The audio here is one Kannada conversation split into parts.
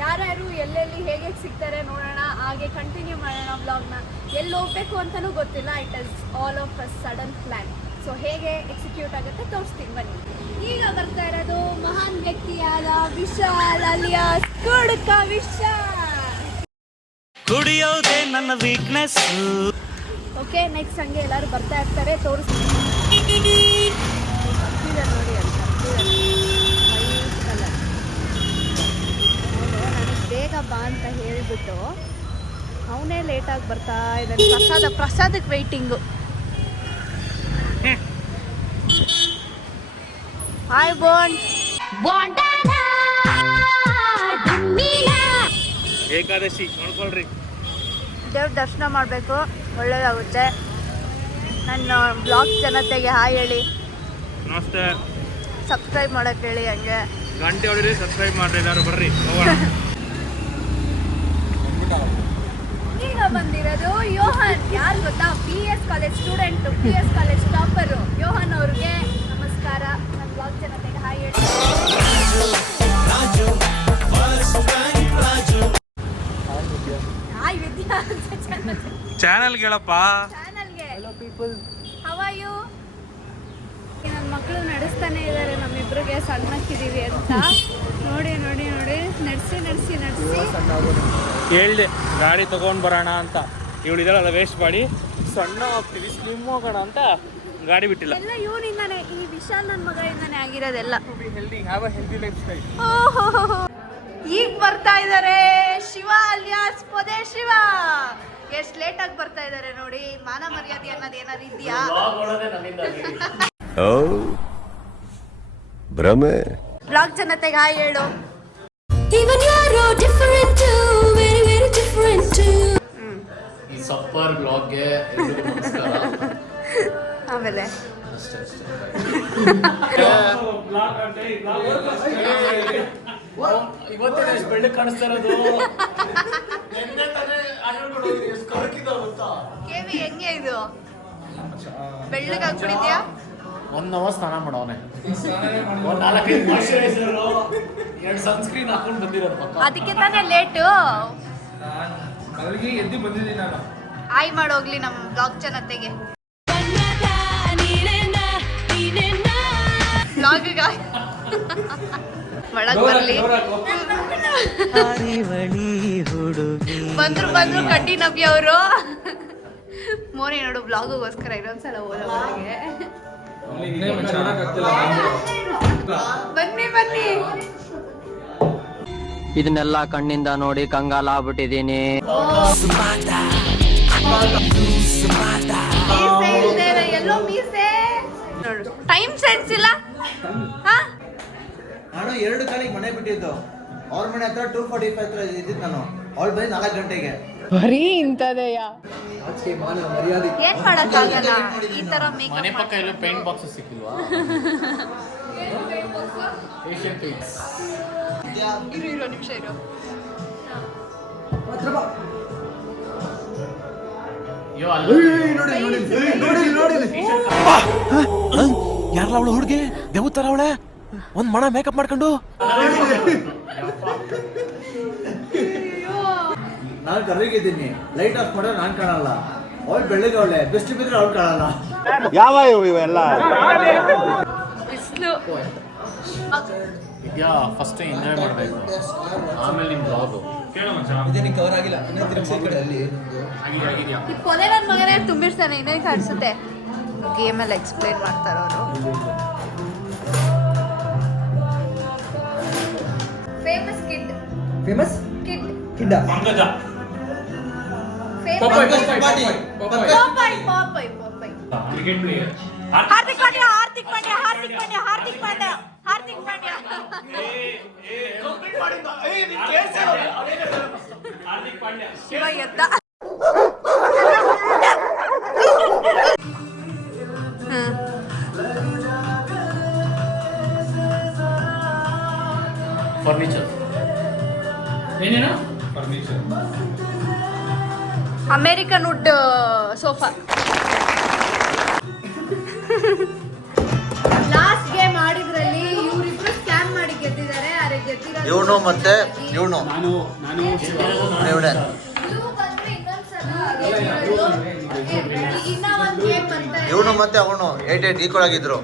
ಯಾರ್ಯಾರು ಎಲ್ಲೆಲ್ಲಿ ಹೇಗೆ ಸಿಗ್ತಾರೆ ನೋಡೋಣ, ಹಾಗೆ ಕಂಟಿನ್ಯೂ ಮಾಡೋಣ ವ್ಲಾಗ್ನ. ಎಲ್ಲಿ ಹೋಗ್ಬೇಕು ಅಂತಲೂ ಗೊತ್ತಿಲ್ಲ. It is all of a sudden plan. So ಹೇಗೆ ಎಕ್ಸಿಕ್ಯೂಟ್ ಆಗುತ್ತೆ ತೋರಿಸ್ತೀನಿ ಬನ್ನಿ. ಈಗ ಬರ್ತಾ ಇರೋದು ಮಹಾನ್ ವ್ಯಕ್ತಿಯಾದ ವಿಶಾಲ್ ಅಲಿಯಾಸ್ ಕುಡುಕ ವಿಶಾಲ್. ಕುಡಿಯೋದೇ ನನ್ನ ವೀಕ್ನೆಸ್. ಓಕೆ, ನೆಕ್ಸ್ಟ್ ಹಂಗೆ ಎಲ್ಲರೂ ಬರ್ತಾ ಇರ್ತಾರೆ, ತೋರಿಸ್ತೀನಿ. ನೋಡಿ ಅಂತ ವೈಟ್ ಕಲರ್. ನನಗೆ ಬೇಗ ಬಾ ಅಂತ ಹೇಳಿಬಿಟ್ಟು ಅವನೇ ಲೇಟಾಗಿ ಬರ್ತಾ ಇದ್ದಾನೆ. ಪ್ರಸಾದಕ್ಕೆ ವೆಯ್ಟಿಂಗು. ಹಾಯ್ ಬೋಂಡ್. ಏಕಾದಶಿ ನೋಡ್ಕೊಳ್ರಿ, ದೇವ್ರ ದರ್ಶನ ಮಾಡಬೇಕು, ಒಳ್ಳೇದಾಗುತ್ತೆ. ನನ್ನ ಬ್ಲಾಗ್ ಜನತೆಗೆ ಹಾಯ್ ಹೇಳಿ, ನಮಸ್ತೆ. ಸಬ್ಸ್ಕ್ರೈಬ್ ಮಾಡೋಕ್ಕೆ ಹೇಳಿ. ಹಂಗೆ ಗಂಟೆ ಹೊಡಿರಿ, ಸಬ್ಸ್ಕ್ರೈಬ್ ಮಾಡ್ರಿ, ಎಲ್ಲರೂ ಬರ್ರಿ ಹೋಗೋಣ. ಈಗ ಬಂದಿರೋದು ಯೋಹಾನ್. ಯಾರು ಗೊತ್ತಾ? PS college student, PS college topper Yohan ಅವ್ರಿಗೆ ನಮಸ್ಕಾರ. ನನ್ನ ಬ್ಲಾಗ್ ಜನತೆಗೆ ಹಾಯ್ ಹೇಳಿ. ಹಾಯ್ ವಿದ್ಯಾ ಚಾನಲ್ಗೆ ಹೇಳಪ್ಪ. ಚಾನಲ್ಗೆ ಹೌ ಆರ್ ಯು? ನನ್ನ ಮಕ್ಕಳು ನಡೆಸ್ತಾನೆ ಇದ್ದಾರೆ ನಮ್ಮಿಬ್ರಿಗೆ ಸಣ್ಣಕ್ಕಿದ್ದೀವಿ ಅಂತ. ನೋಡಿ ನೋಡಿ ನೋಡಿ, ನಡೆಸಿ ನಡೆಸಿ ನಡೆಸಿ ಹೇಳ್ದೆ ಗಾಡಿ ತಗೊಂಡು ಬರೋಣ ಅಂತ. ಇವಳಿದೆಲ್ಲ ವೇಸ್ಟ್ ಮಾಡಿ ಸಣ್ಣ ಹೋಗ್ತೀವಿ, ಸ್ಲಿಮ್ ಹೋಗೋಣ ಅಂತ ಗಾಡಿ ಬಿಟ್ಟಿಲ್ಲ. ಎಲ್ಲ ಇವನಿಂದಾನೆ, ಈ ವಿಶಾಲ್ ನನ್ನ ಮಗಳಿಂದಾನೆ ಆಗಿರೋದೆಲ್ಲ. ಈಗ ಬರ್ತಾ ಇದ್ದಾರೆ ಶಿವ ಅಲಿಯಾಸ್ ಪೊದೆ ಶಿವ. ಎಷ್ಟು ಲೇಟಾಗಿ ಬರ್ತಾ ಇದ್ದಾರೆ ನೋಡಿ. ಮಾನ ಮರ್ಯಾದೆ ಅನ್ನೋದು ಏನಾದ್ರು ಇದೆಯಾ? ಭ್ರಮೆ. ಬ್ಲಾಗ್ ಜನತೆಗೆ ಹಾಯ್ ಹೇಳು. ಈ ಸಪ್ಪರ್ ಬ್ಲಾಗ್ಗೆ ನಮಸ್ಕಾರ. ಆಮೇಲೆ ಇವತ್ತೇ ಎಷ್ಟು ಬೆಳ್ಳಿ ಕಾಣಿಸ್ತಾ ಇರೋದು. ಕೇವಿ ಹೆಂಗೆ ಇದು ಬೆಳ್ಳಗಾಗ್ಬಿಟ್ಟಿದ್ಯಾ? 1 ಅವರ್ ಸ್ನಾನ ಮಾಡವನೆ, 4-5 ಮಾಯಿಶ್ಚರೈಸರ್, 2 ಸನ್ಸ್ಕ್ರೀನ್ ಹಾಕೊಂಡು ಬಂದಿರೋದು ಪಕ್ಕ. ಅದಕ್ಕೆ ತಾನೇ ಲೇಟು. ಎದ್ದು ಬಂದಿದ್ದೀನಿ ನಾನು. ಹಾಯ್ ಮಾಡೋಗ್ಲಿ ನಮ್ಮ ಬ್ಲಾಗ್ ಜನತೆಗೆ. ಬ್ಲಾಗ್ ಒಳಗ್ ಬರ್ಲಿ. ಬಂದ್ರು ಕಡ್ಡಿ ನಬಿ ಅವರು. ಮೋನಿ ನೋಡು ಬ್ಲಾಗೋಸ್ಕರ ಇನ್ನೊಂದ್ಸಲ ಹೋದ ಒಳಗೆ. ಬನ್ನಿ ಬನ್ನಿ. ಇದನ್ನೆಲ್ಲ ಕಣ್ಣಿಂದ ನೋಡಿ ಕಂಗಾಲ ಆಗ್ಬಿಟ್ಟಿದೀನಿ. ಎಲ್ಲೋ ಮೀಸೆ ನೋಡು. ಟೈಮ್ ಸೆನ್ಸ್ ಇಲ್ಲ. ನಾನು 2 ಕಾಲಿಗೆ ಮನೆ ಬಿಟ್ಟಿದ್ದು. ಅವ್ರ ಮನೆ ಹತ್ರ 2:45 ಹತ್ರ ಇದ್ದಿದ್ದು ನಾನು. ಅವಳು ಬಂದು 4 ಗಂಟೆಗೆ. ಬರೀ ಇಂಥದೆಯಾ? ಏನ್ ಮಾಡಕ್ಕಾಗಲ್ಲ ಈ ತರ ಮೇಕಪ್. ಮನೆ ಪಕ್ಕ ಎಲ್ಲೂ ಪೇಂಟ್ ಬಾಕ್ಸ್ ಸಿಕ್ಕಿಲ್ವಾ? Asian Paints. ಇರೋ ನಿಮಿಷ ಇರೋ. ಯಾರಲ್ಲ ಅವಳು ಹುಡುಗಿ? ದೇವತರ ಅವಳೆ, ಒಂದ್ ಮಣ ಮೇಕಪ್ ಮಾಡ್ಕೊಂಡು. ನಾನು ಕರ್ರಿಗಿದ್ದೀನಿ, ಲೈಟ್ ಆಫ್ ಮಾಡಿದ್ರೆ ನಾನು ಕಾಣಲ್ಲ. ಅವಳು ಬೆಳ್ಳಗೆ ಅವಳೆ, ಬೆಸ್ಟ್ ಬಿದ್ರೆ ಅವಳು ಕಾಣಲ್ಲ. ಯಾವ ಇವೆಲ್ಲ ಬಿಸಿಲು. ಇದ್ಯಾ ಫಸ್ಟ್ ಎಂಜಾಯ್ ಮಾಡಬೇಕು, ಆಮೇಲೆ ನಿಮ್ಮ ಬ್ಲಾಗು ಕವರ್ ಆಗಿಲ್ಲ. ಈ ಪೊದೆ ನನ್ನ ಮಗನೇ ತುಂಬಿರ್ತಾನೆ, ಇನ್ನೇ ಕಾಣಿಸುತ್ತೆ. ಗೇಮಲ್ಲಿ ಎಕ್ಸ್ಪ್ಲೇನ್ ಮಾಡ್ತಾರ ಅವರು. Famous kid. Famous kid kid. Pankaja. Popeye. Cricket player. Hardik Pandya. Hardik Pandya. Shiva ಎದ್ದ. ಫರ್ನಿಚರ್ ಏನೇನು? Furniture. American wood sofa. Last game ಆಡಿದ್ರಲ್ಲಿ ಇವರಿಬ್ರು ಸ್ಕ್ಯಾಮ್ ಮಾಡಿ ಗೆದ್ದಿದ್ದಾರೆ. ಆದರೆ ಗೆದ್ದಿರೋ ಇವನು ಮತ್ತೆ ಇವನು ಇವನೇ ಇನ್ನ ಒಂದ್ ಗೇಮ್ ಬರ್ತಾ ಇದೆ. ಇವನು ಮತ್ತೆ ಅವನು 8 ಈಕ್ವಲ್ ಆಗಿದ್ರು.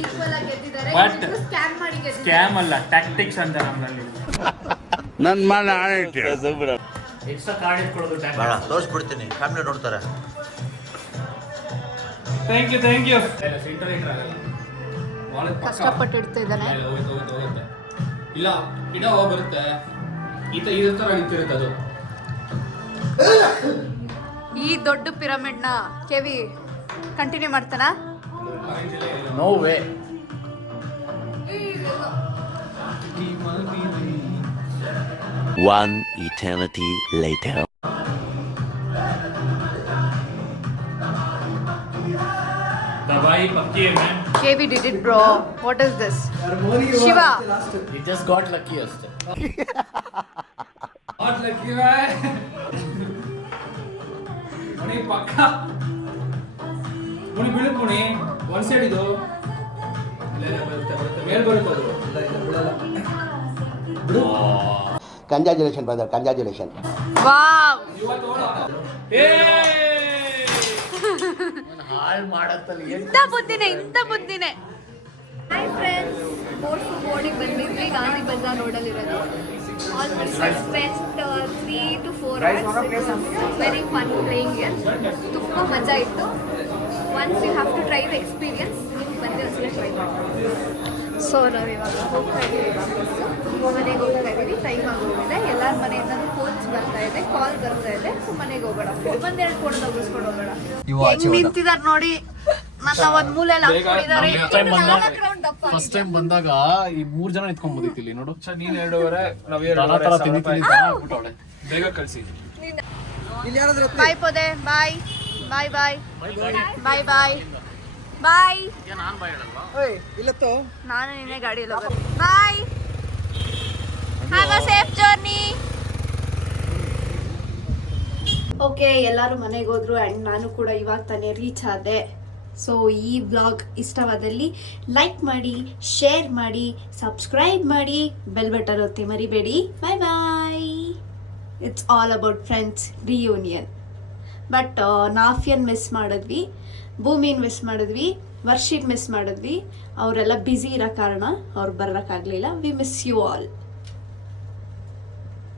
Equal ಆಗಿ ಗೆದ್ದಿದ್ದಾರೆ. But ಸ್ಕ್ಯಾಮ್ ಮಾಡಿ ಗೆದ್ದಿದ್ದಾರೆ. ಸ್ಕ್ಯಾಮ್ ಅಲ್ಲ, ಟ್ಯಾಕ್ಟಿಕ್ಸ್ ಅಂತ ನಮ್ಮಲ್ಲಿ. ನನ್ ಮನೆ ಆಣೆ ಎಕ್ಸ್ಟ್ರಾ ಕಾರ್ಡ್ ಇಟ್ಕೊಳ್ಳೋದು ಬೇಡ ತೋರಿಸ್ಬಿಡ್ತೀನಿ, ಫ್ಯಾಮಿಲಿ ನೋಡ್ತಾರೆ. ಥ್ಯಾಂಕ್ ಯು ಕಷ್ಟಪಟ್ಟು ಇಡ್ತಾ ಇದ್ದಾನೆ. ಇಲ್ಲ ಇಡೋ ಬರುತ್ತೆ ಈ ಥರ ನಿಂತಿರುತ್ತೆ ಅದು. ಈ ದೊಡ್ಡ ಪಿರಮಿಡ್ ನ ಕೆವಿ ಕಂಟಿನ್ಯೂ ಮಾಡ್ತಾನ. No way. One eternity later. दवाई पक्की है ma'am. KV did it, bro. What is this? Shiva. It just got lucky ಅಷ್ಟೇ. बहुत लकी है ಮಣಿ ಪಕ್ಕ ಮಣಿ ಬೀಳುತ್ತೆ ಮಣಿ ಒನ್ ಸೈಡ್ ಇದು ಇಲ್ಲ ಬರುತ್ತೆ ಮೇಲ್ ಬರುತ್ತೆ ಅದು ಬಿಡು. Congratulation brother, congratulation. Wow. ಹಾಳು ಮಾಡತ್ತಲ್ಲಿ ಇಂಥ ಬುದ್ಧಿನೇ. ಹಾಯ್ ಫ್ರೆಂಡ್ಸ್, ಬೋರ್ಡಿಗೆ ಬಂದಿದ್ವಿ. ಗಾಂಧಿ ಬಜಾರ್ ರೋಡಲ್ಲಿರೋದು. Almost spent 3 to 4 hours. Very fun playing here. ತುಂಬ ಮಜಾ ಇತ್ತು. Once you have to try the experience. ನೀವು ಬಂದು ಒಂದ್ಸಲ ಟ್ರೈ ಮಾಡಿ. ಸೊ ನಾವು ಇವಾಗ ಹೋಗ್ತಾ ಇದ್ದೀವಿ ವಾಪಸ್ಸು. ಮನೆಗೆ ಹೋಗ್ತಾ ಇದ್ದೀವಿ. ಟೈಮ್ ಆಗೋಗಿದೆ. ಎಲ್ಲರ ಮನೆಯಿಂದ ಫೋನ್ಸ್ ಬರ್ತಾ ಇದೆ, ಕಾಲ್ ಬರ್ತಾ ಇದೆ. ಸೊ ಮನೆಗೆ ಹೋಗೋಣ. ಒಂದೆರಡು ಫೋನ್ ತಗೋಸ್ಕೊಂಡು ಹೋಗೋಣ. ಹೆಂಗ್ ನಿಂತಿದ್ದಾರೆ ನೋಡಿ. ನನ್ನ ಒಂದ್ ಮೂಲೆಯಲ್ಲಿ ಹಾಕೊಂಡಿದ್ದಾರೆ. ಫಸ್ಟ್ ಟೈಮ್ ಬಂದಾಗ ಈ 3 ಜನ ನಿಂತ್ಕೊಂಡ್ ಬಂದಿತ್ತು ಇಲ್ಲಿ ನೋಡು. ನೀನ್ 2.5 ನಾವ್ 2.5 ಬೇಗ ಕಳ್ಸಿ. ಬಾಯ್ ಪೊದೆ. ಬಾಯ್ ಬಾಯ್ ಬಾಯ್ ಬಾಯ್ ಬಾಯ್ ಬಾಯ್. ನಾನು ನಿನ್ನೆ ಗಾಡಿಯಲ್ಲಿ ಹೋಗೋದು. Bye. Have a safe journey. Okay, ಎಲ್ಲರೂ ಮನೆಗೆ ಹೋದ್ರು ಆ್ಯಂಡ್ ನಾನು ಕೂಡ ಇವಾಗ ತಾನೇ ರೀಚ್ ಆದೆ. ಸೊ ಈ ವ್ಲಾಗ್ ಇಷ್ಟವಾದಲ್ಲಿ ಲೈಕ್ ಮಾಡಿ, ಶೇರ್ ಮಾಡಿ, ಸಬ್ಸ್ಕ್ರೈಬ್ ಮಾಡಿ, ಬೆಲ್ ಬಟನ್ ಒತ್ತಿ ಮರಿಬೇಡಿ. Bye bye. It's all about friends reunion. But ನಾಫಿಯನ್ ಮಿಸ್ ಮಾಡಿದ್ವಿ, ಭೂಮಿನ್ ಮಿಸ್ ಮಾಡಿದ್ವಿ, ವರ್ಷಿಪ್ ಮಿಸ್ ಮಾಡಿದ್ವಿ. ಅವರೆಲ್ಲ ಬ್ಯುಸಿ ಇರೋ ಕಾರಣ ಅವ್ರು ಬರೋಕ್ಕಾಗಲಿಲ್ಲ. We miss you all.